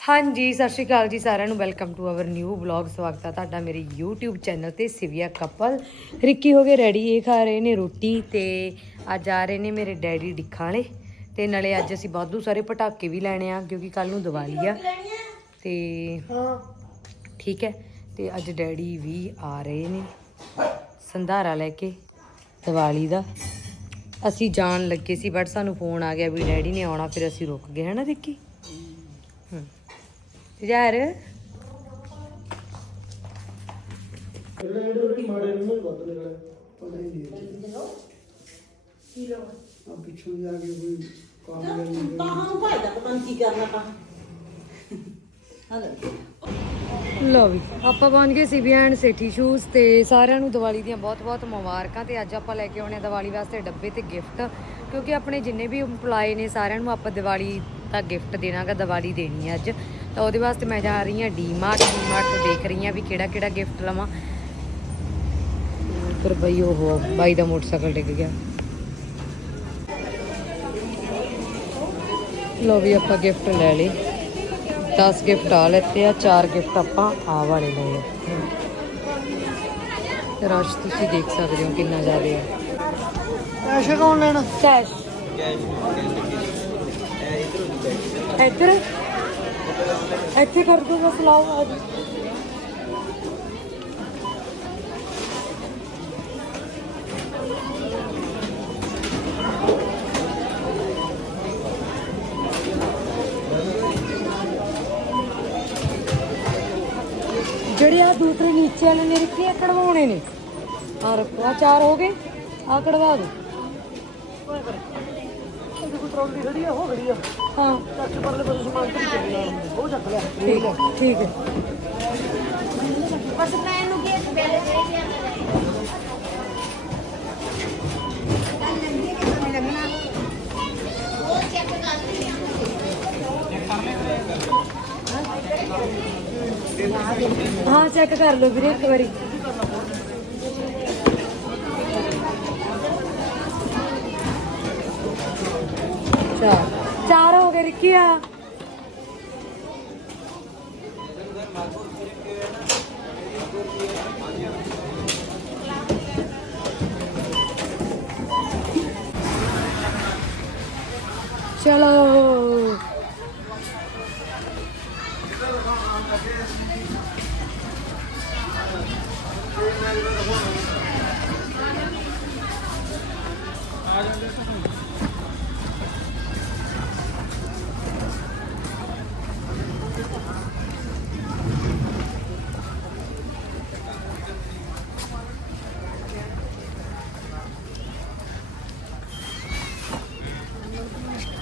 ਹਾਂਜੀ, ਸਤਿ ਸ਼੍ਰੀ ਅਕਾਲ ਜੀ ਸਾਰਿਆਂ ਨੂੰ। Welcome to our new vlog ਸਵਾਗਤ ਹੈ ਤੁਹਾਡਾ ਮੇਰੇ YouTube ਚੈਨਲ ਤੇ ਸਿਵਿਆ ਕਪਲ। ਰਿੱਕੀ ਹੋ ਗਏ ਰੈਡੀ ਇਹ ਖਾ ਰਹੇ ਨੇ ਰੋਟੀ ਤੇ ਅੱਜ ਆ ਰਹੇ ਨੇ ਮੇਰੇ ਡੈਡੀ ਡਿੱਖਾਂ ਵਾਲੇ ਤੇ ਨਾਲੇ ਅੱਜ ਅਸੀਂ ਵਾਧੂ ਸਾਰੇ ਪਟਾਕੇ ਵੀ ਲੈਣੇ ਆ, ਕਿਉਂਕਿ ਕੱਲ ਨੂੰ ਦੀਵਾਲੀ ਆ। ਤੇ ਠੀਕ ਹੈ, ਤੇ ਅੱਜ ਡੈਡੀ ਵੀ ਆ ਰਹੇ ਨੇ ਸੰਧਾਰਾ ਲੈ ਕੇ ਦੀਵਾਲੀ ਦਾ। ਅਸੀਂ ਜਾਣ ਲੱਗੇ ਸੀ ਬਟ ਸਾਨੂੰ ਫੋਨ ਆ ਗਿਆ ਵੀ ਡੈਡੀ ਨੇ ਆਉਣਾ, ਫਿਰ ਅਸੀਂ ਰੁਕ ਗਏ ਹਨਾ ਰਿੱਕੀ? ਹੂੰ ਯਾਰ। ਪਿੱਛੋਂ ਜਾ ਕੇ ਕੋਈ ਕੰਮ ਲੈਣ ਬਾਹਾਂ ਭਾਈ ਦਾ ਪਤਾ ਕੀ ਕਰਨਾ ਤਾਂ ਲੋ ਵੀ, ਆਪਾਂ ਪਹੁੰਚ ਗਏ ਸੀਬੀ ਐਂਡ ਸੇਠੀ ਸ਼ੂਜ਼ ਤੇ ਸਾਰਿਆਂ ਨੂੰ ਦੀਵਾਲੀ ਦੀਆਂ ਬਹੁਤ-ਬਹੁਤ ਮੁਬਾਰਕਾਂ ਤੇ ਅੱਜ ਆਪਾਂ ਲੈ ਕੇ ਆਉਣੇ ਆ ਦੀਵਾਲੀ ਵਾਸਤੇ ਡੱਬੇ ਤੇ ਗਿਫਟ ਕਿਉਂਕਿ ਆਪਣੇ ਜਿੰਨੇ ਵੀ EMPLOYE ਨੇ ਸਾਰਿਆਂ ਨੂੰ ਆਪਾਂ ਦੀਵਾਲੀ ਦਾ ਗਿਫਟ ਦੇਣਾਗਾ, ਦੀਵਾਲੀ ਦੇਣੀ ਅੱਜ। ਤਾਂ ਉਹਦੇ ਵਾਸਤੇ ਮੈਂ ਜਾ ਰਹੀ ਹਾਂ ਡੀਮਾਰਟ ਡੀਮਾਰਟ ਤੋਂ ਦੇਖ ਰਹੀ ਹਾਂ ਵੀ ਕਿਹੜਾ ਕਿਹੜਾ ਗਿਫਟ ਲਵਾਂ। ਪਰ ਬਈ ਉਹ ਬਾਈ ਦਾ ਮੋਟਰਸਾਈਕਲ ਡਿੱਗ ਗਿਆ। ਲੋ ਵੀ ਆਪਾਂ ਗਿਫਟ ਲੈ ਲਏ। 10 ਗਿਫਟ ਆ ਲੈਤੇ ਆ 4 ਗਿਫਟ ਆਪਾਂ ਆ ਵਾਲੇ ਲਏ ਰਸ਼ ਤੁਸੀਂ ਦੇਖ ਸਕਦੇ ਹੋ ਕਿੰਨਾ ਜ਼ਿਆਦਾ ਹੈ ਐਸ਼ਾ ਕੌਣ ਲੈਣਾ? ਕੈਸ਼ ਇੱਧਰ? ਇੱਥੇ ਕਰ ਦੋ ਬਸ ਲਾਓ ਆ ਜੀ ਜਿਹੜੇ ਆ ਦੂਸਰੇ ਨੀਚੇ ਵਾਲੇ ਨੇ ਰੱਖੇ ਆ ਕਢਵਾਉਣੇ ਨੇ। ਆ ਰੱਖੋ ਆ ਚਾਰ ਹੋ ਗਏ ਆ ਕਢਵਾ ਦੋ ਇਹਦੀ ਕੋਈ ਟਰੋਲੀ ਖੜੀ ਆ, ਉਹ ਖੜੀ ਆ। ਹਾਂ। ਚੱਕ ਪਰਲੇ ਪਾਸੇ ਸਮਾਨ ਤੇ ਚੱਕ ਲਿਆ ਉਹ ਚੱਕ ਲਿਆ ਠੀਕ ਹੈ ਠੀਕ ਹੈ ਬਸ ਮੈਂ ਇਹਨੂੰ ਹਾਂ ਚੈੱਕ ਕਰ ਲਓ ਵੀਰੇ ਇੱਕ ਵਾਰੀ ਚਾਰ ਚਾਰ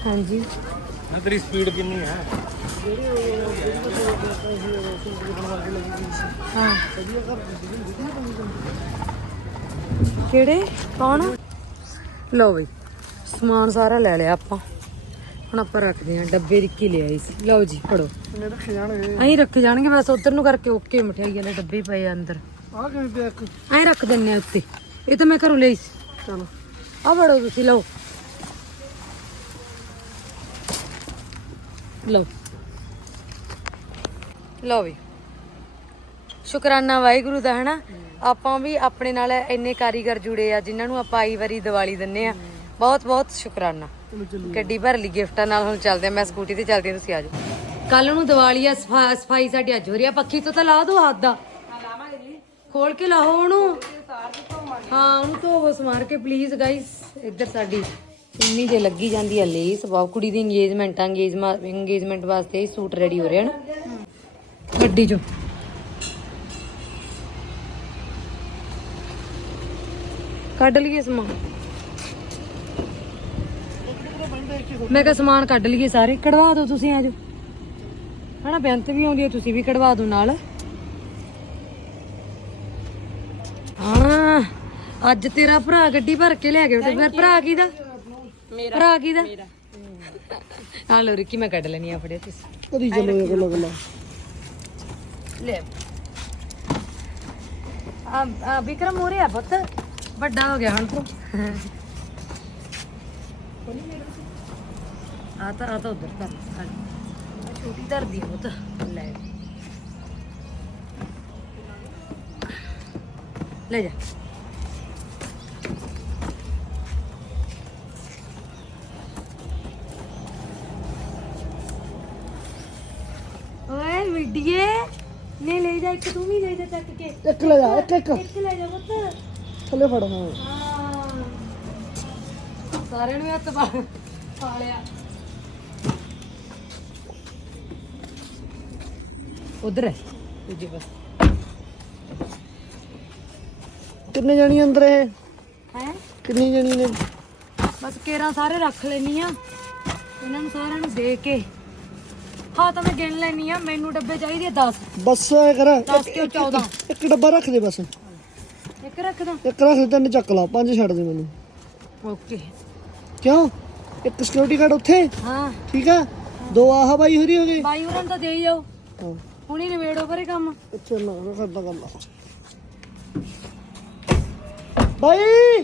ਹਾਂਜੀ। ਹੁਣ ਤੇਰੀ ਸਪੀਡ ਕਿੰਨੀ ਹੈ? ਹਾਂ। ਕਿਹੜੇ? ਕੌਣ? ਲਓ ਬਈ ਸਮਾਨ ਸਾਰਾ ਲੈ ਲਿਆ ਆਪਾਂ। ਹੁਣ ਆਪਾਂ ਰੱਖਦੇ ਹਾਂ ਡੱਬੇ ਰਿੱਕੀ ਲੈ ਆਈ ਸੀ। ਲਓ ਜੀ ਫੜੋ। ਇਹਨੇ ਰੱਖੇ ਜਾਣਗੇ। ਐਂ ਰੱਖ ਜਾਣਗੇ ਬਸ ਉਧਰ ਨੂੰ ਕਰਕੇ ਓਕੇ ਮਠਿਆਈ ਵਾਲੇ ਡੱਬੇ ਪਏ ਆ ਅੰਦਰ। ਆ ਕਿਵੇਂ ਪਿਆ ਇੱਕ? ਐਂ ਰੱਖ ਦਿੰਨੇ ਆ ਉੱਤੇ। ਇਹ ਤਾਂ ਮੈਂ ਘਰੋਂ ਲਈ ਸੀ। ਚਲੋ। ਆ ਫੜੋ ਤੁਸੀਂ ਲਓ। ਲਓ। ਲਓ ਵੀ। ਸ਼ੁਕਰਾਨਾ ਵਾਹਿਗੁਰੂ ਦਾ ਹਨਾ? ਆਪਾਂ ਵੀ ਆਪਣੇ ਨਾਲ ਇੰਨੇ ਕਾਰੀਗਰ ਜੁੜੇ ਆ ਜਿਨ੍ਹਾਂ ਨੂੰ ਆਪਾਂ ਆਈ ਵਾਰੀ ਦੀਵਾਲੀ ਦਿੰਨੇ ਆ। ਬਹੁਤ ਬਹੁਤ ਸ਼ੁਕਰਾਨਾ। ਗੱਡੀ ਭਰ ਲਈ ਗਿਫਟਾਂ ਨਾਲ ਹੁਣ ਚੱਲਦੇ ਆ। ਮੈਂ ਸਕੂਟੀ ਤੇ ਚੱਲਦੀ ਤੁਸੀਂ ਆ ਜਾਓ। ਕੱਲ ਨੂੰ ਦੀਵਾਲੀ ਆ ਸਫਾ- ਸਫ਼ਾਈ ਸਾਡੀ ਅੱਜ ਹੋ ਰਹੀ ਆ। ਪੱਖੀ ਤੋਂ ਤਾਂ ਲਾ ਦੋ ਹੱਥ ਦਾ। ਖੋਲ ਕੇ ਲਾਓ ਉਹਨੂੰ। ਹਾਂ ਉਹਨੂੰ ਧੋਵੋ ਸਮਾਰ ਕੇ। ਪਲੀਜ਼ ਗਾਇਸ ਇੱਧਰ ਸਾਡੀ ਇੰਨੀ ਜੇ ਲੱਗੀ ਜਾਂਦੀ ਹੈ ਲੇਸ ਵਾਹ ਕੁੜੀ ਦੀ ਇੰਗੇਜਮੈਂਟ ਆ ਇੰਗੇਜਮੈਂਟ ਵਾਸਤੇ ਇਹ ਸੂਟ ਰੈਡੀ ਹੋ ਰਿਹਾ ਨਾ। ਗੱਡੀ ਚੋਂ। ਕੱਢ ਲਈਏ ਸਮਾਨ। ਮੈਂ ਕਿਹਾ ਸਮਾਨ ਕੱਢ ਲਈਏ ਸਾਰੇ। ਕਢਵਾ ਦਿਓ ਤੁਸੀਂ ਆਜੋ। ਹਨਾ, ਬੇਅੰਤ ਵੀ ਆਉਂਦੀ ਹੈ ਤੁਸੀਂ ਵੀ ਕਢਵਾ ਦਿਓ ਨਾਲ। ਹਾਂ, ਅੱਜ ਤੇਰਾ ਭਰਾ ਗੱਡੀ ਭਰ ਕੇ ਲੈ ਗਿਆ ਫਿਰ ਭਰਾ ਕਿਹਦਾ? ਮੇਰਾ ਭਰਾ ਕਿਹਦਾ? ਆ ਲੋ ਰਿੱਕੀ ਮੈਂ ਕੱਢ ਲੈਣੀ ਆ ਫੜਿਆ ਤੁਸੀਂ ਕਦੀ ਚਲੋ ਇਹ ਗੱਲਾਂ ਗੱਲਾਂ ਲੈ। ਆ ਆ ਵਿਕਰਮ ਹੋ ਰਿਹਾ ਪੁੱਤ। ਵੱਡਾ ਹੋ ਗਿਆ ਹੁਣ ਤੂੰ। ਆ ਤਾਂ ਆ ਤਾਂ ਉਧਰ ਕਰ ਛੋਟੀ ਧਰਦੀ ਆ ਪੁੱਤ। ਲੈ। ਲੈ ਜਾ। ਲੈ ਜਾ ਇੱਕ ਤੂੰ ਵੀ ਲੈ ਜਾ ਚੱਕ ਕੇ। ਇੱਕ ਲੈ ਜਾ ਇੱਕ ਇੱਕ। ਇੱਕ ਲੈ ਜਾ ਪੁੱਤ। ਥੱਲੇ ਫੜ ਹਾਂ। ਹਾਂ। ਸਾਰਿਆਂ ਨੂੰ ਹੱਥ ਪਾ ਪਾ ਲਿਆ। ਉਧਰ ਹੈ ਦੂਜੇ ਪਾਸੇ ਕਿੰਨੇ ਜਣੀ ਅੰਦਰ ਇਹ? ਹੈ? ਕਿੰਨੀ ਜਣੀ ਨੇ? ਬਸ ਕੇਰਾਂ ਸਾਰੇ ਰੱਖ ਲੈਣੀ ਆ। ਇਹਨਾਂ ਨੂੰ ਸਾਰਿਆਂ ਨੂੰ ਦੇ ਕੇ। ਹਾਂ ਤਾਂ ਮੈਂ ਗਿਣ ਲੈਣੀ ਆ ਮੈਨੂੰ ਡੱਬੇ ਚਾਹੀਦੇ ਆ 10 ਬਸ ਐ ਕਰ ਦਸ ਕਿਉਂ 14 ਇੱਕ ਡੱਬਾ ਰੱਖ ਦੇ ਬਸ। ਇੱਕ ਰੱਖ ਦਾਂ? ਇੱਕ ਰੱਖ ਦੇ ਤਿੰਨ ਚੱਕ ਲਾ ਪੰਜ ਛੱਡ ਦੇ ਮੈਨੂੰ। ਓਕੇ। ਕਿਉਂ? ਇੱਕ ਸਿਕਿਉਰਿਟੀ ਗਾਰਡ ਉੱਥੇ? ਹਾਂ। ਠੀਕ ਆ? ਦੋ ਆਹ ਬਾਈ ਹੋਰੀ ਹੋ ਗਏ। ਬਾਈ ਉਹਨਾਂ ਨੂੰ ਤਾਂ ਦੇ ਹੀ ਜਾਓ ਹਾਂ। ਹੁਣੀ ਨਵੇੜੋ ਪਰੇ ਕੰਮ। ਇੱਥੇ ਨਾ ਕਰਦਾ ਗੱਲ ਬਾਈ!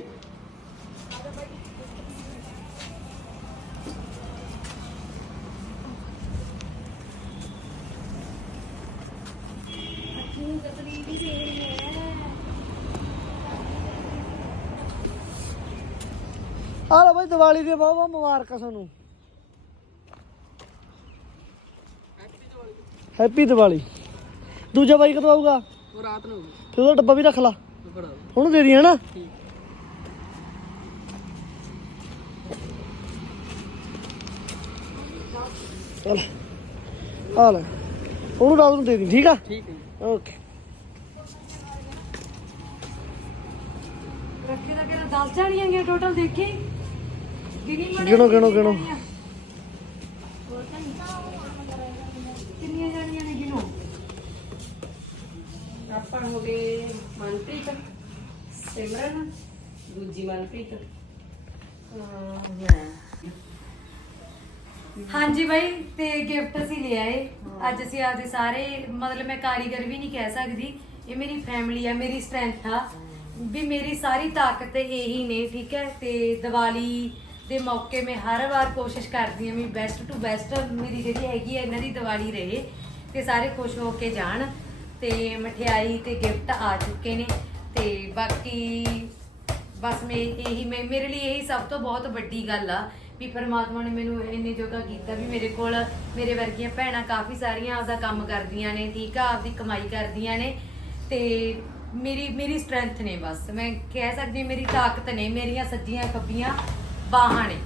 ਆ ਲਓ ਬਾਈ ਦੀਵਾਲੀ ਦੀਆਂ ਬਹੁਤ ਬਹੁਤ ਮੁਬਾਰਕਾਂ ਤੁਹਾਨੂੰ। ਹੈਪੀ ਦੀਵਾਲੀ। ਦੂਜਾ ਬਾਈ ਕਦੋਂ ਆਊਗਾ? ਉਹ ਰਾਤ ਨੂੰ ਫਿਰ ਉਹਦਾ ਡੱਬਾ ਵੀ ਰੱਖ ਲਾ। ਉਹਨੂੰ ਦੇ ਦੀ ਹਨਾ? ਚਲ ਆ ਲੈ। ਉਹਨੂੰ ਰਾਤ ਨੂੰ ਦੇ ਦੀ ਠੀਕ ਆ? ਠੀਕ ਹੈ। ਓਕੇ ਰੱਖੇ ਦਾ ਕਿਹੜਾ 10 ਜਾਣੀਆਂ ਟੋਟਲ ਦੇਖੀ। ਗਿਣੀ ਗਿਣੋ, ਗਿਣੋ। ਕਿੰਨੀਆਂ ਜਾਣੀਆਂ ਨੇ ਗਿਣੋ ਆਪਾਂ ਹੋ ਗਏ ਮਨਪ੍ਰੀਤ ਸਿਮਰਨ ਦੂਜੀ ਮਨਪ੍ਰੀਤ। ਹਾਂਜੀ ਬਾਈ ਤੇ ਗਿਫਟ ਅਸੀਂ ਲੈ ਆਏ ਅੱਜ ਅਸੀਂ ਆਪਦੇ ਸਾਰੇ ਮਤਲਬ ਮੈਂ ਕਾਰੀਗਰ ਵੀ ਨਹੀਂ ਕਹਿ ਸਕਦੀ। ਇਹ ਮੇਰੀ ਫੈਮਿਲੀ ਆ ਮੇਰੀ ਸਟਰੈਂਥ ਆ। ਵੀ ਮੇਰੀ ਸਾਰੀ ਤਾਕਤ ਇਹੀ ਨੇ ਠੀਕ ਹੈ? ਤੇ ਦੀਵਾਲੀ ਦੇ ਮੌਕੇ ਮੈਂ ਹਰ ਵਾਰ ਕੋਸ਼ਿਸ਼ ਕਰਦੀ ਹਾਂ ਵੀ ਬੈਸਟ ਟੂ ਬੈਸਟ ਮੇਰੀ ਜਿਹੜੀ ਹੈਗੀ ਹੈ ਇਹਨਾਂ ਦੀ ਦੀਵਾਲੀ ਰਹੇ ਤੇ ਸਾਰੇ ਖੁਸ਼ ਹੋ ਕੇ ਜਾਣ ਤੇ ਮਠਿਆਈ ਤੇ ਗਿਫਟ ਆ ਚੁੱਕੇ ਨੇ ਤੇ ਬਾਕੀ ਬਸ ਮੈਂ ਇਹੀ, ਮੈਂ, ਮੇਰੇ ਲਈ ਇਹੀ ਸਭ ਤੋਂ ਬਹੁਤ ਵੱਡੀ ਗੱਲ ਆ ਵੀ ਪਰਮਾਤਮਾ ਨੇ ਮੈਨੂੰ ਇੰਨੇ ਜੋਗਾ ਕੀਤਾ ਵੀ ਮੇਰੇ ਕੋਲ ਮੇਰੇ ਵਰਗੀਆਂ ਭੈਣਾਂ ਕਾਫੀ ਸਾਰੀਆਂ ਆਪਦਾ ਕੰਮ ਕਰਦੀਆਂ ਨੇ, ਠੀਕ ਆ, ਆਪਦੀ ਕਮਾਈ ਕਰਦੀਆਂ ਨੇ ਤੇ ਮੇਰੀ ਮੇਰੀ ਸਟਰੈਂਥ ਨੇ ਬਸ। ਮੈਂ ਕਹਿ ਸਕਦੀ ਮੇਰੀ ਤਾਕਤ ਨੇ, ਮੇਰੀਆਂ ਸੱਜੀਆਂ ਖੱਬੀਆਂ ਬਾਹਾਂ ਨੇ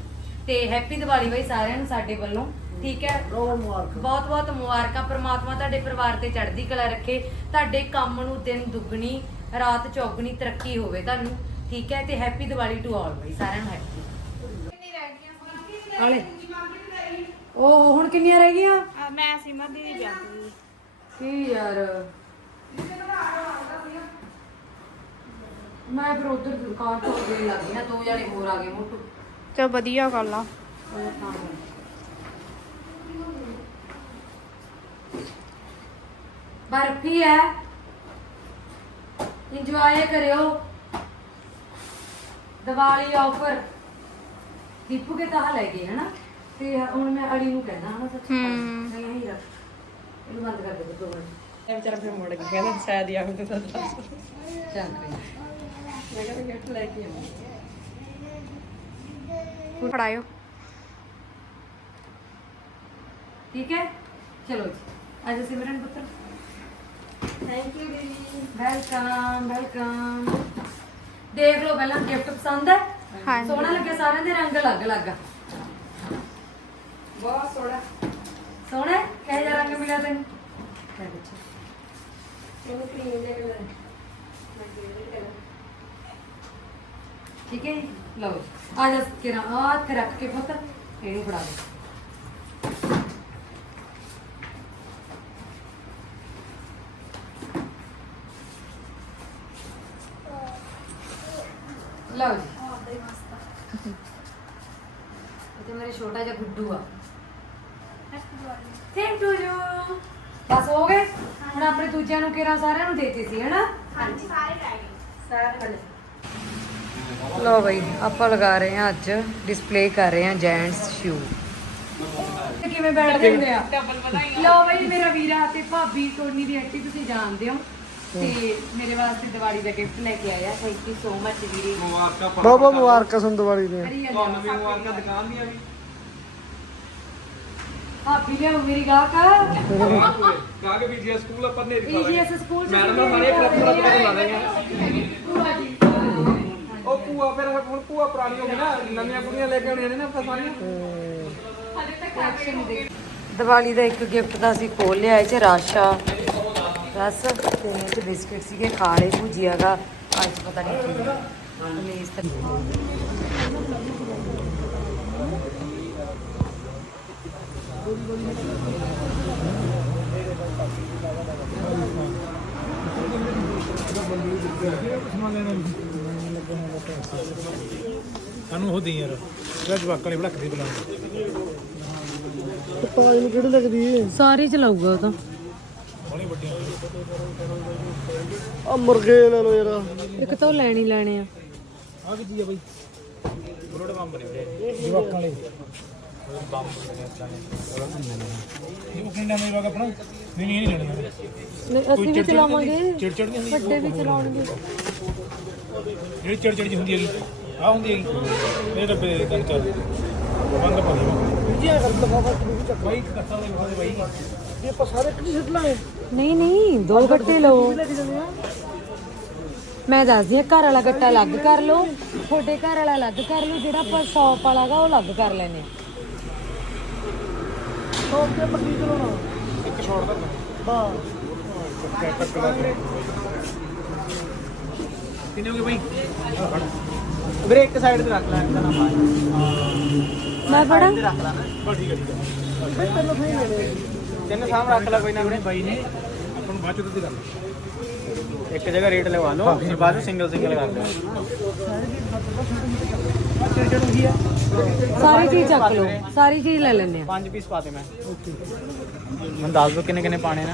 ਤੇ ਹੈਪੀ ਦੀਵਾਲੀ ਬਾਈ ਸਾਰਿਆਂ ਨੂੰ ਸਾਡੇ ਵੱਲੋਂ ਠੀਕ ਹੈ? ਬਹੁਤ ਮੁਬਾਰਕ। ਬਹੁਤ ਬਹੁਤ ਮੁਬਾਰਕਾਂ। ਪ੍ਰਮਾਤਮਾ ਤੁਹਾਡੇ ਪਰਿਵਾਰ ਤੇ ਚੜ੍ਹਦੀ ਕਲਾ ਰੱਖੇ ਤੁਹਾਡੇ ਕੰਮ ਨੂੰ ਦਿਨ ਦੁੱਗਣੀ ਰਾਤ ਚੌਗਣੀ ਤਰੱਕੀ ਹੋਵੇ ਤੁਹਾਨੂੰ ਠੀਕ ਹੈ? ਤੇ ਹੈਪੀ ਦੀਵਾਲੀ ਟੂ ਆਲ ਬਈ ਸਾਰਿਆਂ ਨੂੰ ਹੈਪੀ ਉਹ ਹੁਣ ਕਿੰਨੀਆਂ ਰਹਿ ਗਈਆਂ? ਮੈਂ ਸਿਮਰ ਦੀ ਵਿਆਹ ਕੀ ਯਾਰ? ਮੈਂ ਫਿਰ ਉਧਰ ਦੁਕਾਨ ਤੋਂ ਗਏ ਲੱਗ ਗਈ ਨਾ ਦੋ ਜਣੇ ਹੋਰ ਆ ਗਏ ਮੋਟੂ। ਚਲ ਵਧੀਆ ਗੱਲ ਆ। ਬਰਫੀ ਹੈ। ਇੰਜੋਏ ਕਰਿਓ। ਦੀਵਾਲੀ ਆਫਰ ਦੀਪੂ ਕੇ ਤਾਂ ਲੈ ਗਏ ਹਨਾ? ਤੇ ਹੁਣ ਮੈਂ ਅੜੀ ਨੂੰ ਕਹਿਣਾ ਹਨਾ ਸੱਚ ਨਹੀਂ ਰੱਖ ਇਹਨੂੰ ਬੰਦ ਕਰ ਦੇ ਦੋ ਮਿੰਟ ਇਹ ਵਿਚਾਰਾ ਫਿਰ ਮੁੜ ਗਿਆ ਕਹਿੰਦਾ ਸ਼ਾਇਦ ਯਾਰ ਤੇ ਤਾਂ ਚੱਲ ਰਹੀ ਮੈਂ ਕਿਹਾ ਗਿਫਟ ਲੈ ਕੇ ਆਵਾਂ ਫੜਾਇਓ। ਠੀਕ ਹੈ? ਚਲੋ ਜੀ। ਅੱਜ ਸਿਮਰਨ ਪੁੱਤਰ। ਥੈਂਕ ਯੂ ਦੀਦੀ। ਵੈਲਕਮ ਵੈਲਕਮ ਦੇਖ ਲਓ ਪਹਿਲਾਂ ਗਿਫਟ ਪਸੰਦ ਹੈ। ਹਾਂਜੀ। ਸੋਹਣਾ ਲੱਗਿਆ ਸਾਰਿਆਂ ਦੇ ਰੰਗ ਅਲੱਗ ਅਲੱਗ। ਆ ਬਹੁਤ ਸੋਹਣਾ। ਸੋਹਣਾ ਹੈ? ਕਿਹੋ ਜਿਹਾ ਰੰਗ ਮਿਲਿਆ ਤੈਨੂੰ? ਲੈ ਬੱਚੇ ਮੈਨੂੰ ਕਰੀਮ ਦੇ ਕਲਰ ਠੀਕ ਹੈ ਜੀ? ਲਓ ਜੀ। ਆ ਜਾ ਕਿਰਾ ਆ ਇੱਥੇ ਰੱਖ ਕੇ ਪੁੱਤ ਇਹਨੂੰ ਫੜਾ ਦੇ। ਲਓ ਜੀ। ਇਹ ਤੇ ਮੇਰੇ ਛੋਟਾ ਜਿਹਾ ਗੁੱਡੂ ਆ। ਥੈਂਕ ਯੂ ਬਸ ਹੋ ਗਏ। ਹੁਣ ਆਪਣੇ ਦੂਜਿਆਂ ਨੂੰ ਕਿਰਾ ਸਾਰਿਆਂ ਨੂੰ ਦੇਤੇ ਸੀ ਹਨਾ ਹਾਂਜੀ ਸਾਰੇ ਰਹਿ ਗਏ ਸਾਰੇ ਲੋ ਬਈ ਆਪਾਂ ਲਗਾ ਰਹੇ ਹਾਂ ਅੱਜ ਡਿਸਪਲੇ ਕਰ ਰਹੇ ਹਾਂ ਜੈਂਟਸ ਸ਼ੂ ਕਿਵੇਂ ਬੈਠਦੇ ਹੁੰਦੇ ਆ? ਲਓ ਬਈ ਮੇਰਾ ਵੀਰਾ ਤੇ ਭਾਬੀ ਟੋਨੀ ਦੀ ਐਕਟੀ ਤੁਸੀਂ ਜਾਣਦੇ ਹੋ। ਤੇ ਮੇਰੇ ਵਾਸਤੇ ਦੀਵਾਲੀ ਦਾ ਗਿਫਟ ਲੈ ਕੇ ਆਇਆ। ਥੈਂਕ ਯੂ ਸੋ ਮਚ ਵੀਰੇ। ਮੁਬਾਰਕਾਂ ਬਹੁਤ ਬਹੁਤ ਮੁਬਾਰਕਾਂ ਤੁਹਾਨੂੰ ਦੀਵਾਲੀ ਦੀਆਂ। ਕਰੀ ਤੁਹਾਨੂੰ ਵੀ ਮੁਬਾਰਕਾਂ ਦੁਕਾਨ ਦੀਆਂ ਵੀ। ਭਾਬੀ ਲਿਆਓ ਮੇਰੀ ਗਾਹਕ। ਗਾ ਕੇ ਵੀ ਜੀ ਸਕੂਲ ਆਪਾਂ ਨੇ ਈਜੀਐਸ ਸਕੂਲ ਚ ਮੈਡਮ ਨਾਲ ਸਾਰੇ ਖਰਚਾ ਪਤਾ ਲਾ ਦੇਗਾ ਉਹ ਪੂਆ ਫਿਰ ਹੁਣ ਪੂਆ ਪੁਰਾਣੀ ਹੋ ਗਈ ਨਾ, ਨਵੀਆਂ ਕੁੜੀਆਂ ਲੈ ਕੇ ਆਉਣੀਆਂ ਨੇ ਨਾ ਆਪਾਂ ਸਾਰੀਆਂ। ਦੀਵਾਲੀ ਦਾ ਇੱਕ ਗਿਫਟ ਦਾ ਅਸੀਂ ਖੋਲ ਲਿਆ ਇਹ ਚ, ਰਸ। ਆ ਰਸ ਤੇ ਇਹ ਚ ਬਿਸਕਿਟ ਸੀਗੇ ਖਾਲੇ ਭੁਜੀਆ ਦਾ ਅੱਜ ਪਤਾ ਨਹੀਂ ਕੀ ਪਲੀਜ਼ ਸਾਨੂੰ ਉਹ ਦੇ ਯਾਰ। ਜਿਹੜਾ ਜਵਾਕਾਂ ਨੇ ਬੜਾ ਖਰੀ ਬੁਲਾਉਂਦਾ ਪਾਣੀ ਨੂੰ ਕਿਹੜੀ ਲੱਗਦੀ ਏ? ਸਾਰੇ ਚਲਾਊਗਾ ਉਹ ਤਾਂ। ਆ ਮੁਰਗੇ ਲੈ ਲਓ ਯਾਰ। ਇੱਕ ਤਾਂ ਉਹ ਲੈਣੀ ਲੈਣੇ ਆ। ਆ ਕੀ ਚੀਜ਼ ਆ ਬਈ? ਬਰੋੜ ਬੰਬ ਨੇ ਜਵਾਕਾਂ ਵਾਲੇ। ਬੰਬ ਇਹ ਉਹ ਕਿੰਨਾ ਮੇਰੇ ਵਾਗਾ ਆਪਣਾ? ਨਹੀਂ ਨਹੀਂ ਨਹੀਂ ਲੈਣੇ। ਅਸੀਂ ਵੀ ਚਲਾਵਾਂਗੇ। ਚਿੜ ਚਿੜ ਨਹੀਂ ਹੁੰਦੀ? ਵੱਡੇ ਵੀ ਚਲਾਉਣਗੇ। ਜਿਹੜੀ ਚਿੜ ਚਿੜ ਜੀ ਹੁੰਦੀ ਹੈਗੀ ਆ ਹੁੰਦੀ ਹੈਗੀ। ਇਹ ਡੱਬੇ ਦੇ ਤਿੰਨ ਚਾਰ ਬੰਦ ਪਾ ਦੇ ਜੀ ਆ ਕਰ ਲਫਾਫਾ ਤੂੰ ਵੀ ਚੱਕ। ਬਾਈ ਕੱਟਾ ਦੇ ਦੇ ਬਾਈ। ਇਹ ਆਪਾਂ ਸਾਰੇ ਇਕੱਠੇ ਸਿੱਟ ਲਾਂਗੇ। ਨਹੀਂ ਨਹੀਂ ਦੋ ਗੱਟੇ ਲਓ। ਲੈ ਮੈਂ ਦੱਸਦੀ ਆ ਘਰ ਵਾਲਾ ਗੱਟਾ ਅਲੱਗ ਕਰ ਲਓ। ਤੁਹਾਡੇ ਘਰ ਵਾਲਾ ਅਲੱਗ ਕਰ ਲਓ ਜਿਹੜਾ ਆਪਾਂ ਸ਼ੌਪ ਵਾਲਾਗਾ ਉਹ ਅਲੱਗ ਕਰ ਲੈਨੇ ਸੌ ਰੁਪਏ ਪੱਕੀ ਚਲਾਉਣਾ? ਇੱਕ ਛੋੜ ਦਾ। ਹਾਂ। ਟੱਕ ਲਾ ਦੇ। ਕਿੰਨੇ ਹੋ ਗਏ ਬਾਈ? ਵੀਰੇ ਇੱਕ ਸਾਈਡ ਤੇ ਰੱਖ ਲੈ ਇੱਕ ਨਾ ਮੈਂ ਪੜਾ ਰੱਖ ਲੈ ਬਸ ਠੀਕ ਹੈ ਠੀਕ ਹੈ। ਤਿੰਨ ਸਾਹਮ ਰੱਖ ਲੈ ਕੋਈ ਨਾ ਵੀਰੇ ਬਾਈ ਨੇ ਆਪਾਂ ਨੂੰ ਬਾਅਦ ਚ ਦਿੱਤੀ ਗੱਲ। ਇੱਕ ਜਗ੍ਹਾ ਰੇਟ ਲਗਵਾ ਲਓ ਫਿਰ ਬਾਅਦ ਵਿੱਚ ਸਿੰਗਲ ਸਿੰਗਲ ਕਰ ਲਿਓ। ਸਾਰੀ ਚੀਜ਼ ਚੱਕ ਲਓ। ਸਾਰੀ ਚੀਜ਼ ਲੈ ਲੈਨੇ ਆ ਪੰਜ ਪੀਸ ਪਾਤੇ ਮੈਂ। ਮੈਨੂੰ ਦੱਸ ਦਿਓ ਕਿੰਨੇ ਕਿੰਨੇ ਪਾਣੇ ਨੇ।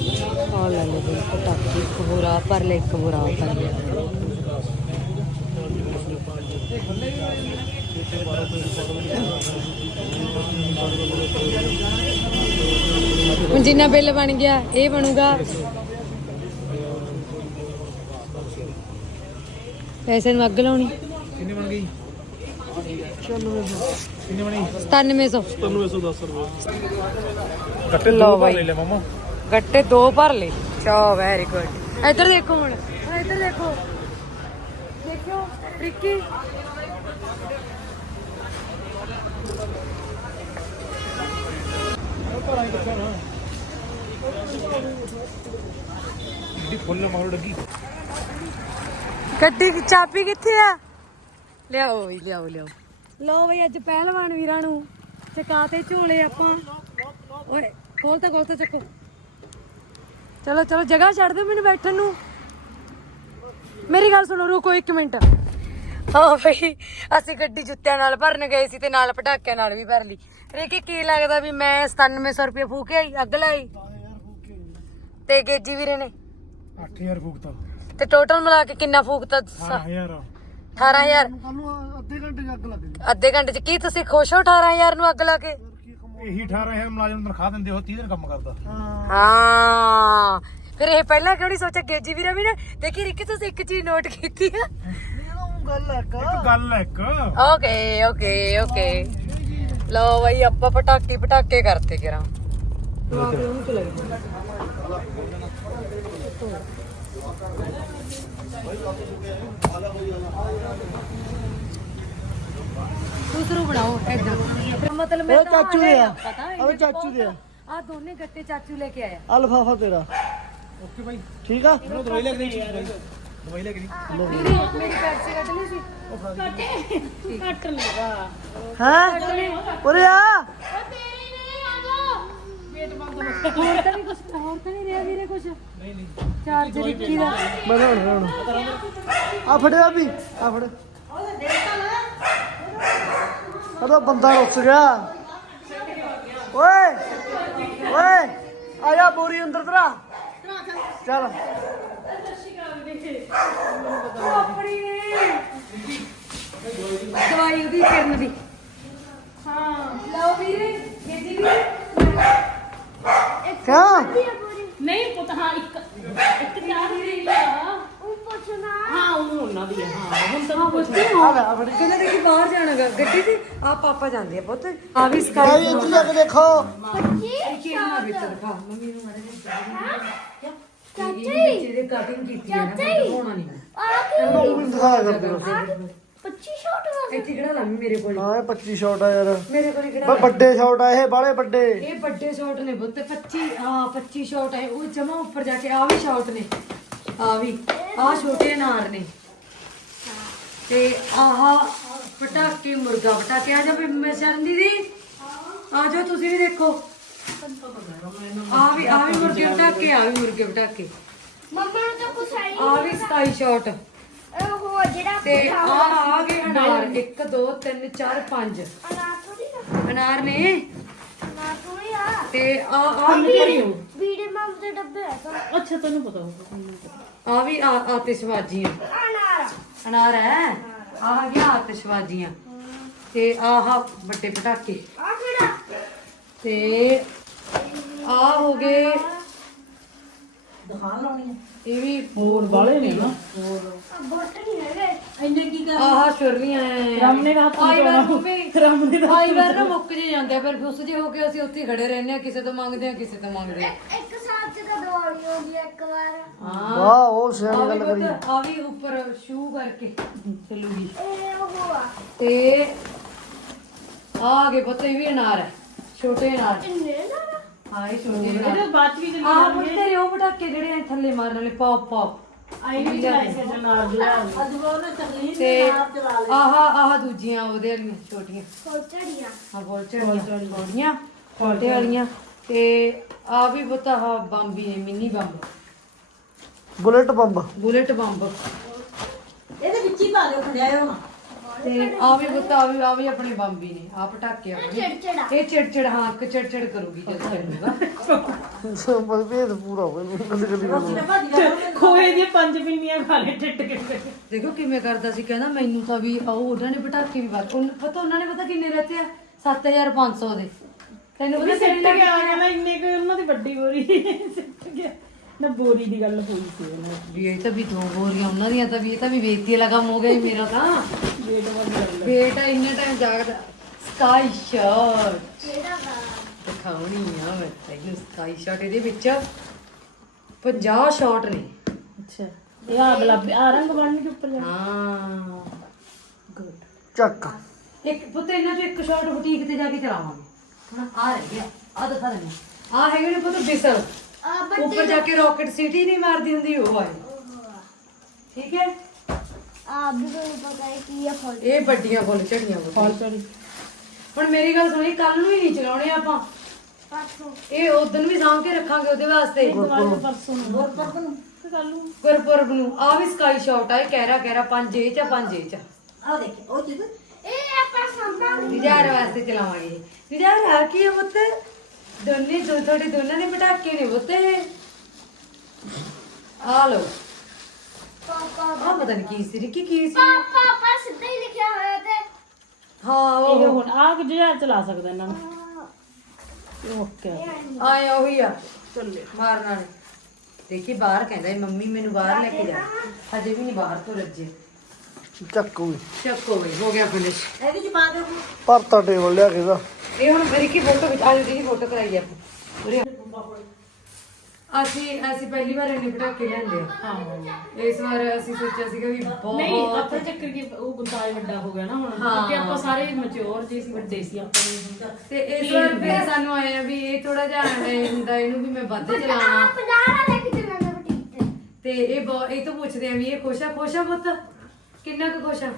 ਆ ਲੈ ਲੈ ਬਈ ਪਟਾਕੇ ਇੱਕ ਬੁਰਾ ਪਰ ਲੈ ਇੱਕ ਬੁਰਾ ਲੈ ਹੁਣ ਜਿੰਨਾ ਬਿੱਲ ਬਣ ਗਿਆ ਇਹ ਬਣੂਗਾ। ਪੈਸੇ ਨੂੰ ਅੱਗ ਲਾਉਣੀ। ਕਿੰਨੇ ਬਣ ਗਈ? ਕਿੰਨੇ ਬਣੀ? 9700 9910 ਰੁਪਏ। ਕੱਟੇ ਲਓ ਲਓ ਬਾਈ। ਲੈ ਲੈ ਮਾਮਾ। ਗੱਟੇ ਦੋ ਭਰ ਲਏ। ਚੋ ਵੈਰੀ ਗੁੱਡ ਇੱਧਰ ਦੇਖੋ ਹੁਣ। ਇੱਧਰ ਦੇਖੋ। ਦੇਖਿਓ ਰਿੱਕੀ ਦੀ ਫੁੱਲ ਮਾਰ ਲੱਗੀ। ਗੱਡੀ ਦੀ ਚਾਬੀ ਕਿੱਥੇ ਆ? ਲਿਆਓ ਬਈ ਲਿਆਓ ਲਿਆਓ। ਲਓ ਬਈ ਅੱਜ ਪਹਿਲਵਾਨ ਵੀਰਾਂ ਨੂੰ ਚਕਾਤੇ ਝੋਲੇ ਆਪਾਂ। ਓਏ ਖੋਲ ਤਾਂ ਖੋਲ ਤਾਂ ਚੱਕੋ। ਚਲੋ ਚਲੋ ਜਗ੍ਹਾ ਛੱਡ ਦਿਓ ਮੈਨੂੰ ਬੈਠਣ ਨੂੰ। ਮੇਰੀ ਗੱਲ ਸੁਣੋ ਰੁਕੋ ਇੱਕ ਮਿੰਟ। ਹਾਂ ਬਈ ਅਸੀਂ ਗੱਡੀ ਜੁੱਤਿਆਂ ਨਾਲ ਭਰਨ ਗਏ ਸੀ ਤੇ ਨਾਲ ਪਟਾਕਿਆਂ ਨਾਲ ਵੀ ਭਰ ਲਈ। ਰੇਕੀ ਕੀ ਲੱਗਦਾ ਵੀ ਮੈਂ 9700 ਰੁਪਏ ਫੂਕੇ ਆਈ ਅੱਗ ਲਾਈ? ਤੇ ਗੇਜੀ ਵੀਰੇ ਨੇ? 8000 ਫੂਕਤਾ। ਤੇ ਟੋਟਲ ਮਿਲਾ ਕੇ ਕਿੰਨਾ ਫੂਕਤਾ? 18000 18000 ਕੱਲ ਨੂੰ ਅੱਧੇ ਘੰਟੇ 'ਚ ਅੱਗ ਲੱਗ ਗਈ। ਅੱਧੇ ਘੰਟੇ ਚ। ਕੀ ਤੁਸੀਂ ਖੁਸ਼ ਹੋ 18000 ਨੂੰ ਅੱਗ ਲਾ ਕੇ? ਇਹੀ 18000 ਮੁਲਾਜ਼ਮ ਤਨਖਾਹ ਦਿੰਦੇ ਹੋ 30 ਦਿਨ ਕੰਮ ਕਰਦਾ। ਹਾਂ। ਫਿਰ ਇਹ ਪਹਿਲਾਂ ਕਿਉਂ ਨਹੀਂ ਸੋਚਿਆ? ਗੇਜੀ ਵੀਰਾ ਵੀ ਨਾ ਦੇਖੀ ਰਿੱਕੀ ਤੁਸੀਂ ਇੱਕ ਚੀਜ਼ ਨੋਟ ਕੀਤੀ ਆ? ਇਹ ਤਾਂ ਊਂ ਗੱਲ ਹੈ ਕਾ ਇੱਕ ਗੱਲ ਹੈ ਇੱਕ। ਓਕੇ ਓਕੇ ਓਕੇ ਲਓ ਬਈ ਆਪਾਂ ਪਟਾਕੇ ਪਟਾਕੇ ਕਰਤੇ ਕਿਰਾਂ ਦੂਸਰੋਂ ਬਣਾਓ ਐਦਾਂ ਮਤਲਬ ਮੈਂ ਇਹ ਚਾਚੂ ਦੇ ਆ ਪਤਾ ਹੈ ਅਰੇ ਚਾਚੂ ਦੇ ਆ ਆ ਦੋਨੇ ਗੱਟੇ ਚਾਚੂ ਲੈ ਕੇ ਆਇਆ ਆ ਲਫਾਫਾ ਤੇਰਾ ਓਕੇ ਬਾਈ ਠੀਕ ਆ ਮੈਨੂੰ ਦਵਾਈ ਲੈ ਕੇ ਦੇ ਦਵਾਈ ਲੈ ਕੇ ਦੇ ਮੇਰੀ ਮੇਰੀ ਪੈਸੇ ਕੱਢ ਲਈ ਸੀ ਹਾਂ ਉਰੇ ਆ ਹੋਰ ਤਾਂ ਨਹੀਂ ਕੁਝ ਹੋਰ ਤਾਂ ਨਹੀਂ ਰਿਹਾ ਵੀਰੇ ਕੁਝ ਨਹੀਂ ਨਹੀਂ ਚਾਰਜਰ ਇੱਕੀ ਦਾ ਮੈਂ ਹੁਣ ਹੁਣ ਆ ਫੜਿਆ ਵੀ ਆ ਫੜ ਅਰੇ ਬੰਦਾ ਰੁੱਸ ਗਿਆ। ਓਏ ਓਏ ਆ ਜਾ ਬੋਰੀ ਅੰਦਰ ਤਰਾ। ਚੱਲ। ਦਵਾਈ ਉਹਦੀ ਕਰਨ ਦੀ। ਹਾਂ ਲਓ ਵੀਰੇ ਜੀ ਵੀਰੇ। ਕਿਆ? ਨਹੀਂ ਪੁੱਤ ਹਾਂ ਇੱਕ ਇੱਕ ਚਾਰ ਦੀ ਆ। ਹਾਂ ਉਹ ਉਹਨਾਂ ਦੀ ਆ ਹਾਂ ਹੁਣ ਤਾਂ ਹਾਂ ਆ ਫੜ। ਕਹਿੰਦੇ ਕਿ ਬਾਹਰ ਜਾਣਾ ਗਾ। ਗੱਡੀ ਤੇ ਆ ਪਾਪਾ ਜਾਂਦੇ ਆ ਪੁੱਤ। ਆ ਵੀ ਭਾਈ ਸਕਾਈ ਇੱਥੇ ਜਾ ਕੇ ਦੇਖੋ। ਕੀ ਨਾ ਵੀ ਤਾਂ ਦਿਖਾ ਮੰਮੀ ਨੂੰ ਮਾਰੇ ਜਿਹਦੇ ਕਟਿੰਗ ਕੀਤੀ ਹੈ ਨਾ ਹੋਣਾ ਨਹੀਂ ਇਹਨੂੰ ਵੀ ਦਿਖਾਇਆ ਕਰਦੇ ਹੋ ਇੱਥੇ ਕਿਹੜਾ ਲਾਮੀ ਮੇਰੇ ਕੋਲ? ਹਾਂ ਇਹ 25 ਸ਼ਾਟ ਆ ਯਾਰ। ਮੇਰੇ ਕੋਲ ਕਿਹੜਾ ਬਸ ਵੱਡੇ ਸ਼ਾਟ ਆ ਇਹ ਬਾਲੇ ਵੱਡੇ। ਇਹ ਵੱਡੇ ਸ਼ਾਟ ਨੇ ਬੁੱਤ 25 ਹਾਂ 25 ਸ਼ਾਟ ਹੈ ਉਹ ਜਮਾ ਉੱਪਰ ਜਾ ਕੇ ਆ ਵੀ ਸ਼ਾਟ ਨੇ। ਆ ਵੀ ਆ ਛੋਟੇ ਅਨਾਰ ਨੇ। ਤੇ ਆਹ ਪਟਾਕੇ ਮੁਰਗਾ ਪਟਾਕੇ ਆ ਜਾ ਵੀ ਮੈਂ ਸ਼ਰਨ ਦੀਦੀ। ਆ ਜਾਓ ਤੁਸੀਂ ਵੀ ਦੇਖੋ। ਆ ਵੀ ਆ ਵੀ ਮੁਰਗੇ ਪਟਾਕੇ ਆ ਵੀ ਮੁਰਗੇ ਪਟਾਕੇ। ਮੰਮਾ ਨੂੰ ਤਾਂ ਕੁਛ ਆਈ ਆ ਵੀ ਸਕਾਈ ਸ਼ਾਟ ਉਹ ਜਿਹੜਾ ਤੇ ਆ ਆ ਗਏ ਅਨਾਰ 1 2 3 4 5 ਅਨਾਰ ਥੋੜੀ ਨਾ ਅਨਾਰ ਨੇ। ਅਨਾਰ ਥੋੜੀ ਆ। ਤੇ ਆ ਆ। ਵੀ ਵੀੜੇ ਮਾਮ ਦੇ ਡੱਬੇ ਆ ਤਾਂ ਅੱਛਾ ਤੈਨੂੰ ਪਤਾ ਹੋਊਗਾ। ਆ ਵੀ ਆ ਆਤਿਸ਼ਬਾਜ਼ੀਆਂ। ਅਨਾਰ ਅਨਾਰ ਹੈ? ਆਹ ਗਿਆ ਆਤਿਸ਼ਬਾਜ਼ੀਆਂ। ਤੇ ਆਹ ਵੱਡੇ ਪਟਾਕੇ। ਆ ਕਿਹੜਾ ਤੇ ਆ ਹੋ ਗਏ। ਦਿਖਾਣ ਲਾਉਣੀ ਇਹ ਵੀ ਹੋਰ ਵਾਲੇ ਨੇ ਨਾ। ਆ ਬੋਟ ਨਹੀਂ ਹੈਗੇ ਇੰਨੇ ਕੀ ਕਰ ਆਹ ਸ਼ੁਰਵੀਆਂ ਐ। ਰਾਮ ਨੇ ਹੱਥ ਆਈ ਵਾਰ। ਮੰਮੀ ਰਾਮ ਨੇ ਆਈ ਵਾਰ ਨਾ ਮੁੱਕ ਜੇ ਜਾਂਦੇ ਆ, ਫਿਰ ਉਸ ਜੇ ਹੋ ਕੇ ਅਸੀਂ ਉੱਥੇ ਹੀ ਖੜੇ ਰਹਿੰਦੇ ਆ ਕਿਸੇ ਤੋਂ ਮੰਗਦੇ ਆ ਕਿਸੇ ਤੋਂ ਮੰਗਦੇ ਆ। ਇੱਕ ਸਾਥ ਚ ਤਾਂ ਦਿਵਾਲੀ ਹੋ ਗਈ ਇੱਕ ਵਾਰ। ਹਾਂ। ਵਾਹ ਉਹ ਆ ਸਿਆਣੀ ਵੀ ਗੱਲ ਕਰੀ। ਪੁੱਤ, ਆ ਵੀ ਉੱਪਰ ਸ਼ੂ ਕਰਕੇ। ਚੱਲੂਗੀ ਇਹ ਉਹ ਆ ਤੇ ਆ ਆ ਗਏ ਪੁੱਤ ਇਹ ਵੀ ਅਨਾਰ ਹੈ। ਛੋਟੇ ਅਨਾਰ। ਇੰਨੇ ਨਾ ਹਾਂ ਇਹ ਛੋਟੇ ਅਨਾਰ। ਇਹਦੇ ਬਾਅਦ ਚ ਵੀ ਚੱਲੀ ਆਹ ਪੁੱਤ ਤੇਰੇ ਉਹ ਪਟਾਕੇ ਜਿਹੜੇ ਐ ਥੱਲੇ ਮਾਰਨ ਵਾਲੇ ਪੌਪ ਪੌਪ। ਆਈ ਵੀ ਚਲਾਈ ਸੇ ਨਾਲ ਜਲਾ ਅੱਜ ਉਹ ਨਾ ਚੱਲੀ ਤੇ ਆਹ ਆਹ ਦੂਜੀਆਂ ਉਹਦੇ ਵਾਲੀਆਂ ਛੋਟੀਆਂ। ਸੋਚੜੀਆਂ ਆ ਬੋਲ ਚੜੀਆਂ ਬੋਲੀਆਂ ਛੋਟੇ ਵਾਲੀਆਂ। ਤੇ ਆ ਵੀ ਪੁੱਤ ਆਹ ਬੰਬ ਹੀ ਨੇ mini bomb. Bullet bomb. Bullet bomb. ਇਹਦੇ ਵਿੱਚ ਹੀ ਪਾ ਦਿਓ ਖੜਿਆ ਹੁਣ ਤੇ ਆ ਵੀ ਪੁੱਤ ਆ ਵੀ ਆ ਵੀ ਆਪਣੇ ਬੰਬ ਹੀ ਨੇ ਆ ਪਟਾਕੇ ਆਪਣੇ ਚਿੜਚਿੜਾ। ਇਹ ਚਿੜਚਿੜ ਹਾਂ ਇੱਕ ਚਿੜਚਿੜ ਕਰੂਗੀ ਜਦੋਂ ਚੱਲੂਗਾ ਬਸ ਭੇਦ ਪੂਰਾ ਹੋਵੇ ਕੱਲੀ ਕੱਲੀ ਗੱਲ ਖੋਏ ਦੀਆਂ ਪੰਜ ਪਿੰਨੀਆਂ ਖਾ ਲੈ ਟਿੱਟ ਕੇ ਦੇਖੋ ਕਿਵੇਂ ਕਰਦਾ ਸੀ ਕਹਿੰਦਾ ਮੈਨੂੰ ਤਾਂ ਵੀ ਆਹ ਉਹਨਾਂ ਨੇ ਪਟਾਕੇ ਵੀ ਬਾਤ ਪਤਾ ਉਹਨਾਂ ਨੇ ਪਤਾ ਕਿੰਨੇ ਰਹਤੇ ਆ? 7500 ਦੇ। ਤੈਨੂੰ ਉਹਨੇ ਵੀ ਸਿੱਟ ਕੇ ਆ ਗਿਆ ਨਾ ਇੰਨੇ ਕੋਈ ਉਹਨਾਂ ਦੀ ਵੱਡੀ ਬੋਰੀ ਸਿੱਟ ਗਿਆ। ਨਾ ਬੋਰੀ ਦੀ ਗੱਲ ਹੋਈ ਸੀ ਉਹਨਾਂ ਵੀ ਇਹ ਤਾਂ ਵੀ ਦੋ ਬੋਰੀਆਂ ਉਹਨਾਂ ਦੀਆਂ ਤਾਂ ਵੀ ਇਹ ਤਾਂ ਵੀ ਵੇਚਤੀ ਵਾਲਾ ਕੰਮ ਹੋ ਗਿਆ ਜੀ ਮੇਰਾ ਤਾਂ। ਵੇਟ ਵਾਲੀ ਗੱਲ ਬੇਟਾ ਇੰਨੇ ਟਾਈਮ ਜਾਗਦਾ। ਸਕਾਈ ਵਾ? ਦਿਖਾਉਣੀ ਆ ਮੈਂ ਤੈਨੂੰ ਸਕਾਈ ਸ਼ਰਟ ਇਹਦੇ ਵਿੱਚ। 50 ਸ਼ਾਟ ਨੇ। ਅੱਛਾ। ਇਹ ਆ ਗੁਲਾਬੀ ਆ ਰੰਗ ਬਣਨ ਦੇ ਉੱਪਰ ਜਾ ਹਾਂ। ਚੱਕ। ਇੱਕ ਪੁੱਤ ਇਹਨਾਂ ਚੋਂ ਇੱਕ ਸ਼ਾਟ ਬੁਟੀਕ ਤੇ ਜਾ ਕੇ ਚਲਾਵਾਂਗੇ। ਹੁਣ ਆ ਰਹਿ ਗਿਆ ਆ ਦਿਖਾ ਦਿੰਦੇ ਆ। ਹੈਗੇ ਨੇ ਪੁੱਤ ਬਿਸਲ। ਆ ਉੱਪਰ ਜਾ ਕੇ ਰਾਕਟ ਸਿਟੀ ਨਹੀਂ ਮਾਰਦੀ ਹੁੰਦੀ ਉਹ ਹੈ ਠੀਕ ਹੈ? ਆ ਵੀ ਤੁਹਾਨੂੰ ਪਤਾ ਹੈ ਕੀ ਆ ਫਲ। ਇਹ ਵੱਡੀਆਂ ਫੁੱਲ ਝੜੀਆਂ ਫਾਲ। ਚੜੀ ਹੁਣ ਮੇਰੀ ਗੱਲ ਸੁਣੀ ਕੱਲ ਨੂੰ ਹੀ ਨਹੀਂ ਚਲਾਉਣੇ ਆਪਾਂ। ਇਹ ਉਦੋਂ ਵੀ ਸਾਂਭ ਕੇ ਰੱਖਾਂਗੇ ਉਹਦੇ ਵਾਸਤੇ। ਦੁਬਾਰਾ ਪਰਸੋਂ ਨੂੰ ਹੋਰ ਪਰਸੋਂ ਨੂੰ। ਤੇ ਕੱਲ ਨੂੰ। ਗੁਰਪੁਰਬ ਨੂੰ। ਆ ਵੀ ਸਕਾਈ ਸ਼ਾਟ ਆ ਇਹ ਕਹਿਰਾ ਕਹਿਰਾ 5 ਇਹ ਚ 5 ਇਹ ਚ ਆ। ਦੇਖੀ ਉਹ ਚੀਜ਼ ਇਹ ਆਪਾਂ ਸੰਭਾਲ ਨਿਜਾਰ ਵਾਸਤੇ ਚਲਾਵਾਂਗੇ ਨਿਜਾਰ ਆ ਕੀ ਹੈ ਪੁੱਤ ਦੋਨੇ ਦੋ ਤੁਹਾਡੇ ਦੋਨਾਂ ਦੇ ਪਟਾਕੇ ਨੇ ਪੁੱਤ ਇਹ। ਆ ਲੋ ਪਾਪਾ ਆ ਪਤਾ ਨਹੀਂ ਕੀ ਸੀ ਰਿੱਕੀ ਕੀ ਸੀ ਪਾਪਾ ਪਾਪਾ ਸਿੱਧਾ ਹੀ ਲਿਖਿਆ ਹੋਇਆ ਤੇ ਹਾਂ ਇਹ ਉਹ ਹੁਣ ਆ ਕਿ ਜਿਹੜਾ ਚਲਾ ਸਕਦਾ ਇਹਨਾਂ ਨੂੰ ਓਕੇ ਆਇਆ ਉਹੀ ਆ ਚੱਲੇ ਮਾਰਨਾ ਨੇ ਦੇਖੀ ਬਾਹਰ ਕਹਿੰਦਾ ਇਹ ਮੰਮੀ ਮੈਨੂੰ ਬਾਹਰ ਲੈ ਕੇ ਜਾ ਹਜੇ ਵੀ ਨਹੀਂ ਬਾਹਰ ਤੋਂ ਰੱਜੇ ਚੱਕ ਵੀ। ਚੱਕੋ ਬਈ ਹੋ ਗਿਆ ਫਿਨਿਸ਼ ਇਹਦੇ ਚ ਪਾ ਦਿਓ। ਭਰਤਾ ਟੇਬਲ ਲਿਆ ਕੇ ਦਾ। ਇਹ ਹੁਣ ਮੇਰੀ ਕੀ ਫੋਟੋ ਵਿੱਚ ਆਜੋ ਦੀ ਫੋਟੋ ਕਰਾਈ ਆਪਾਂ ਉਰੇ ਆ। ਅਸੀਂ ਅਸੀਂ ਪਹਿਲੀ ਵਾਰ ਇਹਨੇ ਪਟਾਕੇ ਲਿਆਂਦੇ ਆ। ਹਾਂ। ਇਸ ਵਾਰ ਅਸੀਂ ਸੋਚਿਆ ਸੀਗਾ ਵੀ ਨਹੀਂ ਬਹੁਤ ਆਪਾਂ ਚੱਕਰ ਕੀ ਉਹ ਗੁੰਦਾਜ ਵੱਡਾ ਹੋ ਗਿਆ ਨਾ ਹੁਣ। ਹਾਂ। ਕਿਉਂਕਿ ਆਪਾਂ ਸਾਰੇ ਮੈਚੁਰ ਜੇ ਸੀ ਵੱਡੇ ਸੀ ਆਪਾਂ ਨੂੰ ਹੁੰਦਾ। ਤੇ ਇਸ ਵਾਰ ਫਿਰ ਸਾਨੂੰ ਆਇਆ ਵੀ ਇਹ ਥੋੜਾ ਜਿਹਾ ਐਂ ਹੁੰਦਾ ਇਹਨੂੰ ਵੀ ਮੈਂ ਵੱਧ ਚਲਾਵਾਂ। 50 ਦਾ ਲੈ ਕੇ ਚੱਲਾਂਗੇ ਬੁਟੀਕ ਤੇ? ਤੇ ਇਹ ਬਹੁਤ ਇਹ ਤੋਂ ਪੁੱਛਦੇ ਆ ਵੀ ਇਹ ਖੁਸ਼ ਆ ਖੁਸ਼ ਆ ਪੁੱਤ? ਕਿੰਨਾ ਕੁ ਖੁਸ਼ ਆ?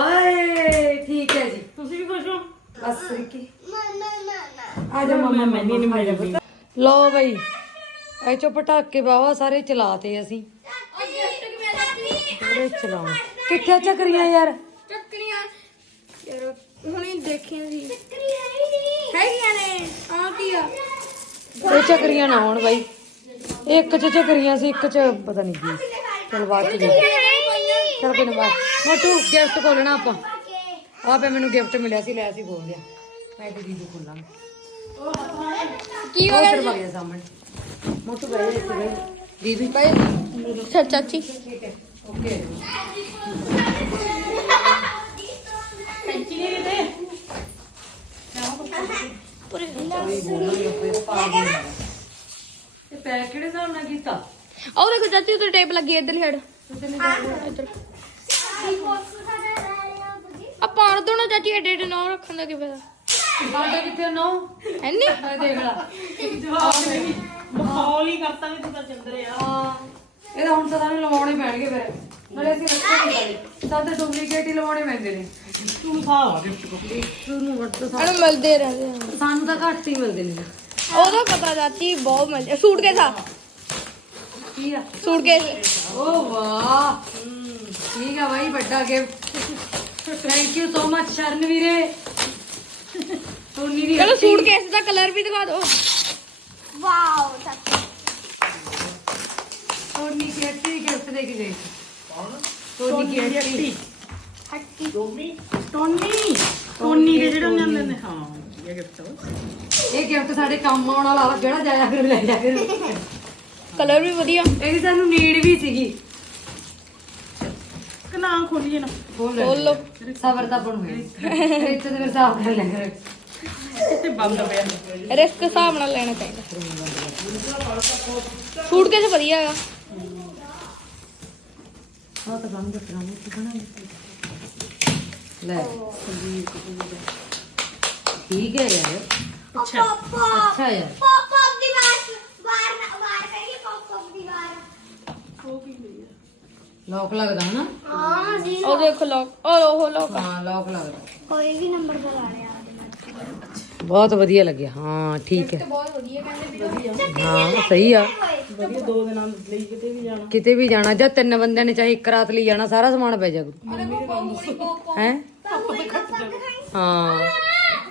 ਆਏ ਠੀਕ ਹੈ ਜੀ। ਤੁਸੀਂ ਵੀ ਖੁਸ਼ ਹੋ? ਬਸ ਰਿੱਕੀ ਨਾ ਨਾ ਨਾ ਨਾ। ਆ ਜਾ ਮਮਾ ਮੈਂ ਨਹੀਂ ਮਿਲਦੀ ਲੋ ਬਈ ਐ ਚੋ ਪਟਾਕੇ ਬਾਵਾ ਸਾਰੇ ਚਲਾਤੇ ਅਸੀਂ। ਥੋੜੇ ਚਲਾਉਣ। ਕਿੱਥੇ ਚੱਕਰੀਆਂ ਯਾਰ? ਚੱਕਰੀਆਂ। ਯਾਰ ਹੁਣੇ ਦੇਖੀਆਂ ਸੀ। ਹੈਗੀਆਂ ਨੇ। ਆ ਕੀ ਆ? ਇਹ ਚੱਕਰੀਆਂ ਨਾ ਹੋਣ ਬਾਈ। ਇੱਕ ਚ ਚੱਕਰੀਆਂ ਸੀ ਇੱਕ ਚ ਪਤਾ ਨਹੀਂ ਕੀ। ਚਲ ਬਾਅਦ ਚ ਦੇਖ ਚਲ ਕੋਈ ਨਾ ਬਾਅਦ। ਮੋਟੂ ਗਿਫਟ ਖੋਲਣਾ ਆਪਾਂ। ਆਪੇ ਮੈਨੂੰ ਗਿਫਟ ਮਿਲਿਆ ਸੀ ਲੈ ਅਸੀਂ ਖੋਲ ਲਿਆ। ਮੈਂ ਤੇ ਦੀਦੀ ਖੋਲਾਂਗੇ। ਕੀ ਤੇਰੇ ਵਗ ਜਾ ਸਾਹਮਣੇ। ਮੋਟੂ ਬਹਿ ਜਾ ਇੱਥੇ ਬਹਿ ਜਾ। ਦੀਦੀ ਅੱਛਾ ਚਾਚੀ। ਠੀਕ ਹੈ ਓਕੇ। ਇਹ ਪੈਕ ਕਿਹੜੇ ਹਿਸਾਬ ਨਾਲ ਕੀਤਾ? ਉਹ ਦੇਖੋ ਚਾਚੀ ਉਧਰ ਟੇਪ ਲੱਗੀ ਇਧਰ ਹੈਡ ਇੱਧਰ। ਆ ਪਾੜ ਦੋ ਨਾ ਚਾਚੀ ਐਡੇ ਐਡੇ ਨਾ ਰੱਖਣ ਦਾ ਕੀ ਫਾਇਦਾ ਸਾਡੇ ਕਿੱਥੇ ਨੋ? ਐਨੀ ਮੈਂ ਦੇਖ ਲਾ। ਮਖੌਲ ਹੀ ਕਰਤਾ ਵੀ ਤੂੰ ਤਾਂ ਚੰਦਰੇ ਆ। ਹਾਂ। ਇਹਦਾ ਹੁਣ ਤਾਂ ਸਾਨੂੰ ਲਵਾਉਣੇ ਪੈਣਗੇ ਫਿਰ। ਨਾਲੇ ਅਸੀਂ ਰੱਖੇ ਨਹੀਂ ਤਾਂ ਤਾਂ ਡੁਪਲੀਕੇਟ ਹੀ ਲਵਾਉਣੇ ਪੈਂਦੇ ਨੇ। ਤੂੰ ਖਾ ਤੁਹਾਨੂੰ ਵੱਟ ਤਾਂ ਅਣ ਮਿਲਦੇ ਰਹਿੰਦੇ ਆ। ਸਾਨੂੰ ਤਾਂ ਘੱਟ ਹੀ ਮਿਲਦੇ ਨੇ। ਉਹਦਾ ਪਤਾ ਚਾਚੀ ਬਹੁਤ ਮਿਲਦੇ ਸੂਟ ਕੇ ਸਾ ਕੀ ਆ? ਸੂਟ ਕੇ ਓ ਵਾਹ। ਠੀਕ ਆ ਬਾਈ ਵੱਡਾ gift thank you so much Sharan ਵੀਰੇ। ਸੋਨੀ ਦੀ ਚਲੋ। ਸੂਟ ਕੇਸ ਦਾ ਕਲਰ ਵੀ ਦਿਖਾ ਦਿਓ। ਵਾਓ ਸੋਨੀ ਕੀ ਹੱਟੀ ਗਿਫਟ ਦੇ ਕੇ ਗਈ। ਸੋਨੀ ਕੀ ਹੱਟੀ ਟੋਨੀ ਟੋਨੀ ਦੇ ਜਿਹੜਾ ਜਾਂਦੇ ਨੇ। ਹਾਂ ਇਹ ਗਿਫਟ ਇਹ ਗਿਫਟ ਸਾਡੇ ਕੰਮ ਆਉਣ ਵਾਲਾ ਜਿਹੜਾ ਜਾਇਆ ਕਰ ਲੈ ਜਾ ਕਰ ਕਲਰ ਵੀ ਵਧੀਆ। ਇਹਦੀ ਸਾਨੂੰ ਨੀਡ ਵੀ ਸੀਗੀ। ਨਾ ਖੋਲੀਏ ਨਾ ਖੋਲ ਲੋ ਸਬਰ ਦਾ ਬਣ ਗਏ ਰਿਚ ਦੇ ਹਿਸਾਬ ਕਰ ਲੈ ਕਰ ਤੇ ਬੰਦ ਪਿਆ ਰਿਸਕ ਹਿਸਾਬ ਨਾਲ ਲੈਣਾ ਚਾਹੀਦਾ ਫੂਡ ਕੇ ਚ ਵਧੀਆ ਹੈਗਾ ਹਾਂ ਤਾਂ ਬੰਦ ਕਰਾਂਗੇ ਕਿ ਬਣਾ ਲੈ ਠੀਕ ਹੈ ਯਾਰ अच्छा अच्छा यार पॉप पॉप दीवार बाहर बाहर करिए पॉप पॉप दीवार हो भी ਲੋਕ ਲੱਗਦਾ ਹਨਾ? ਹਾਂ ਜੀ ਉਹ ਦੇਖੋ ਲੋਕ ਉਹ ਉਹ ਲੋਕ ਹਾਂ ਲੋਕ ਲੱਗਦਾ। ਕੋਈ ਵੀ ਨੰਬਰ ਦਾ ਲਾਣਿਆ ਬਹੁਤ ਵਧੀਆ ਲੱਗਿਆ ਹਾਂ ਠੀਕ ਹੈ। ਬਹੁਤ ਵਧੀਆ ਕਹਿੰਦੇ ਹਾਂ ਸਹੀ ਆ। ਵਧੀਆ ਦੋ ਦਿਨਾਂ ਲਈ ਕਿਤੇ ਵੀ ਜਾਣਾ ਕਿਤੇ ਵੀ ਜਾਣਾ ਜਾਂ ਤਿੰਨ ਬੰਦਿਆਂ ਨੇ ਚਾਹੇ ਇੱਕ ਰਾਤ ਲਈ ਜਾਣਾ ਸਾਰਾ ਸਮਾਨ ਪੈ ਜਾ ਹੈ? ਹਾਂ।